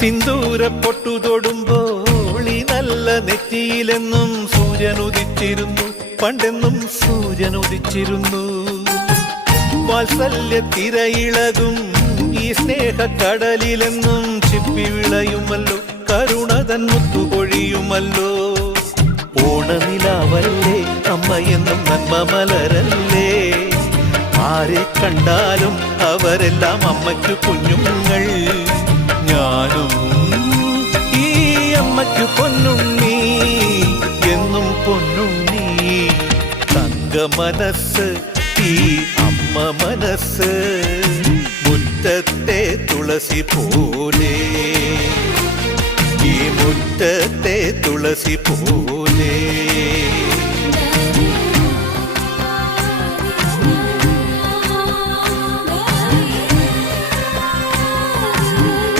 സിന്ദൂര പൊട്ടു തൊടുമ്പോൾ ഈ നല്ല നെറ്റിയിലെന്നും സൂര്യൻ ഉദിച്ചിരുന്നു, പണ്ടെന്നും സൂര്യൻ ഉദിച്ചിരുന്നു. വാത്സല്യ തിരയിളകും ഈ സ്നേഹക്കടലിലെന്നും ചിപ്പി വിളയുമല്ലോ, കരുണതൻ മുത്തുപൊഴിയുമല്ലോ. ഓണനിലാവല്ലേ അമ്മയെന്നും നന്മ മലരല്ലേ, ആരെ കണ്ടാലും അവരെല്ലാം അമ്മയ്ക്കു കുഞ്ഞുങ്ങൾ. ഞാനും ഈ അമ്മയ്ക്കു പൊന്നുണ്ണി, എന്നും പൊന്നുണ്ണി. തങ്ക മനസ്സ് ഈ അമ്മ മനസ്സ്, മുറ്റത്തെ തുളസി പോലെ, ഈ മുറ്റത്തെ തുളസി പോലെ.